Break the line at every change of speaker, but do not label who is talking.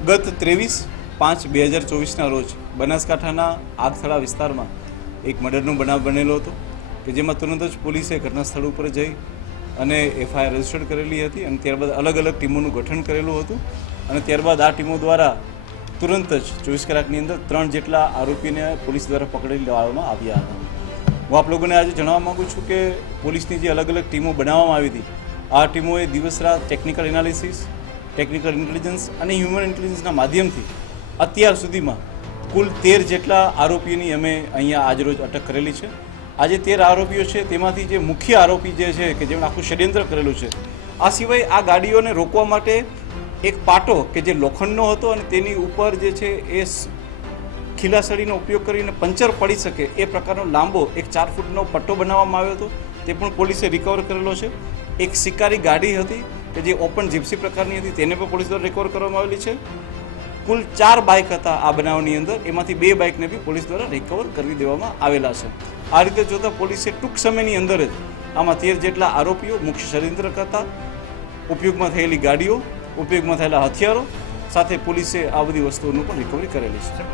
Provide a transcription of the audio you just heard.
ગત ત્રેવીસ પાંચ બે હજાર ચોવીસના રોજ બનાસકાંઠાના આગથળા વિસ્તારમાં એક મર્ડરનો બનાવ બનેલો હતો કે જેમાં તુરંત જ પોલીસે ઘટના સ્થળ ઉપર જઈ અને એફઆઈઆર રજીસ્ટર્ડ કરેલી હતી અને ત્યારબાદ અલગ અલગ ટીમોનું ગઠન કરેલું હતું અને ત્યારબાદ આ ટીમો દ્વારા તુરંત જ ચોવીસ કલાકની અંદર ત્રણ જેટલા આરોપીને પોલીસ દ્વારા પકડી લેવામાં આવ્યા હતા. હું આપ લોકોને આજે જણાવવા માગું છું કે પોલીસની જે અલગ અલગ ટીમો બનાવવામાં આવી હતી, આ ટીમોએ દિવસ રાત ટેકનિકલ એનાલિસિસ ટેકનિકલ ઇન્ટેલિજન્સ અને હ્યુમન ઇન્ટેલિજન્સના માધ્યમથી અત્યાર સુધીમાં કુલ તેર જેટલા આરોપીઓની અમે અહીંયા આજરોજ અટક કરેલી છે. આજે તેર આરોપીઓ છે, તેમાંથી જે મુખ્ય આરોપી જે છે કે જેમણે આખું ષડયંત્ર કરેલું છે, આ સિવાય આ ગાડીઓને રોકવા માટે એક પાટો કે જે લોખંડનો હતો અને તેની ઉપર જે છે એ ખીલાસળીનો ઉપયોગ કરીને પંચર પડી શકે એ પ્રકારનો લાંબો એક ચાર ફૂટનો પટ્ટો બનાવવામાં આવ્યો હતો. તે પણ પોલીસે રિકવર કરેલો છે. એક શિકારી ગાડી હતી કે જે ઓપન જીપ્સી પ્રકારની હતી તેને પણ પોલીસ દ્વારા રિકવર કરવામાં આવેલી છે. કુલ ચાર બાઇક હતા આ બનાવની અંદર. એમાંથી બે બાઇકને બી પોલીસ દ્વારા રિકવર કરી દેવામાં આવેલા છે. આ રીતે જોતાં પોલીસે ટૂંક સમયની અંદર જ આમાં તેર જેટલા આરોપીઓ મુખ્ય ષડયંત્ર કરતા, ઉપયોગમાં થયેલી ગાડીઓ, ઉપયોગમાં થયેલા હથિયારો સાથે પોલીસે આ બધી વસ્તુઓનું પણ રિકવરી કરેલી છે.